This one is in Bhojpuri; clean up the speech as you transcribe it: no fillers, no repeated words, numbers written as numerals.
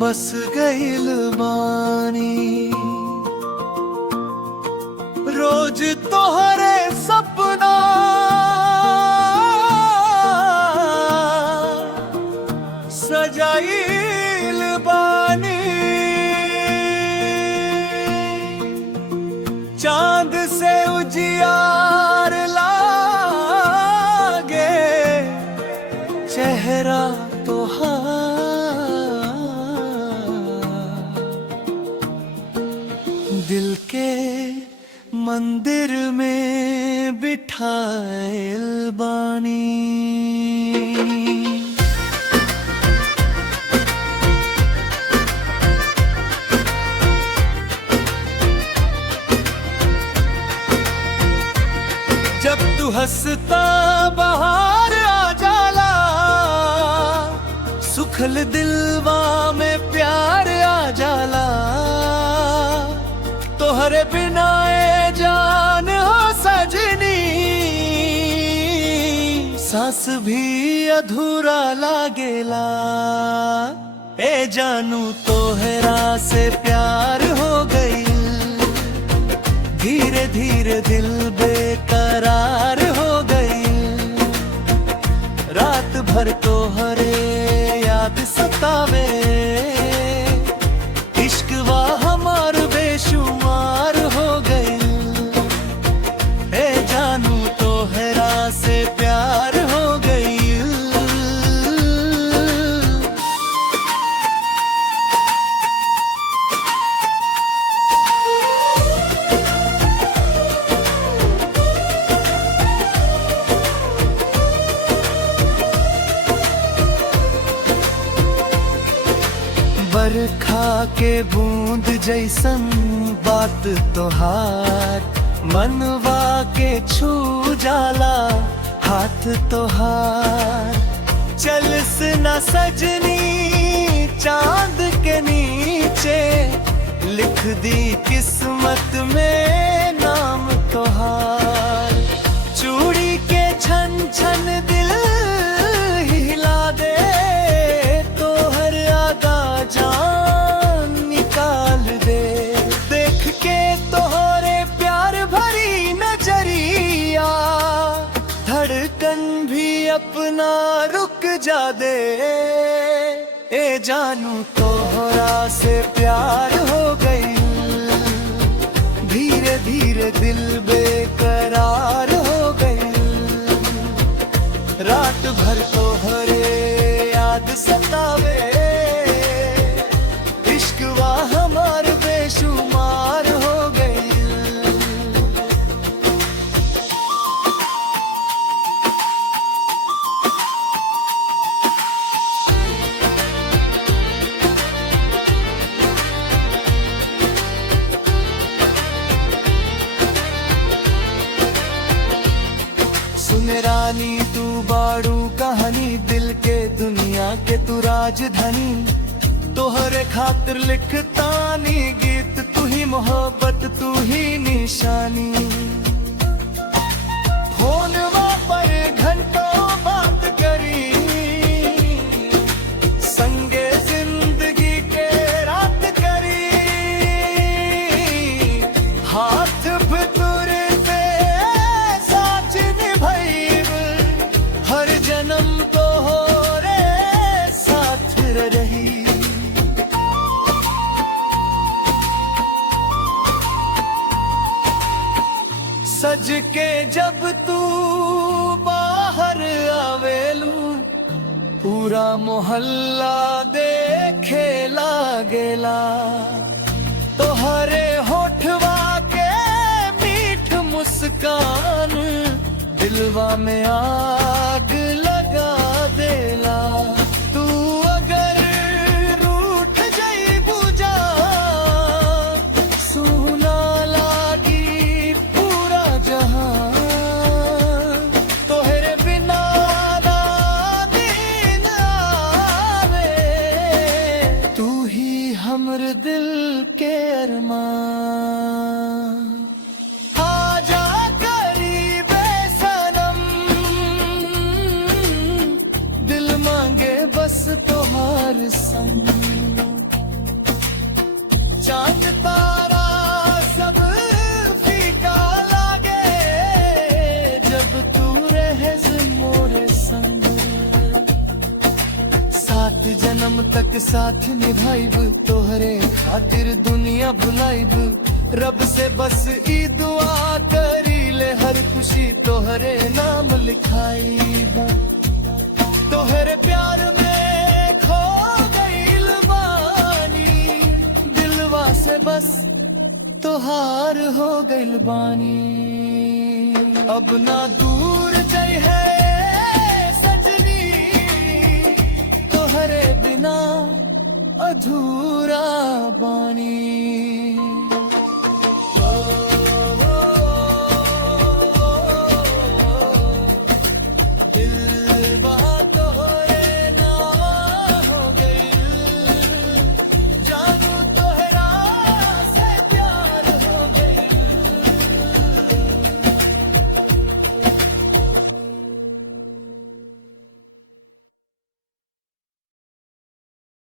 बस गइल बानी। रोज तोहरे सपना सजाइल बानी। चांद से उजियार लागे चेहरा तोहार। दिल के मंदिर में बिठाइल बानी। जब तू हंसता बाहर आ जाला, सुखल दिलवा में प्यार आ जाला। तोहरे बिना ए जान हो सजनी, सांस भी अधूरा लागेला। ए जानू तोहरा से प्यार हो गई, धीरे धीरे दिल बेकरार हो गई। रात भर तोहरे याद सतावे, इश्क वा हमार बेशुमार हो गई। ए जानू तोहरा से प्यार हो गई। बरखा के बूंद जैसन बात तोहार, मनवा के छू जाला हाथ तोहार। चलस न सजनी चांद के नीचे, लिख दी किस्मत में नाम तोहार। चूड़ी के छन छन दिल हिला दे, तोहर आगा जान निकाल दे। देख के तोहरे प्यार भरी नजरिया, धड़कन भी अपना रुक जा दे। ए जानू तोहरा से प्यार हो गई, धीरे धीरे दिल बेकरार हो गई। रात भर तोहरे याद सतावे, इश्क वा हमार बेशुमार हो गई। सुन रानी तू बाड़ू कहानी, दिल के दुनिया के तू राजधानी। तोहरे खातिर लिखतानी गीत, तू ही मोहब्बत तू ही निशानी। फोनवा पर घंटों बात करी, संगे जिंदगी के रात करी। हाथ भतुर पे साथ निभाइब, हर जन्म तो हो रे साथ रही। सज के जब तू बाहर आवेलू, पूरा मोहल्ला देखे लागेला। तोहरे होठवा के मीठ मुस्कान, दिलवा में आग लगा देला। तू अगर रूठ जाइबू जान, सुना लागी पूरा जहान। तोहरे बिना ना दिन आवे, तू ही हमर दिल के अरमान। आजा करीबे सनम, दिल मांगे बस तोहार संग। तक साथ निभाइब, तोहरे खातिर दुनिया भुलाइब। रब से बस ई दुआ करी ले, हर खुशी तोहरे नाम लिखाइब। तोहरे प्यार में खो गइल बानी, दिलवा से बस तोहार हो गइल बानी। अब ना दूर जाइ है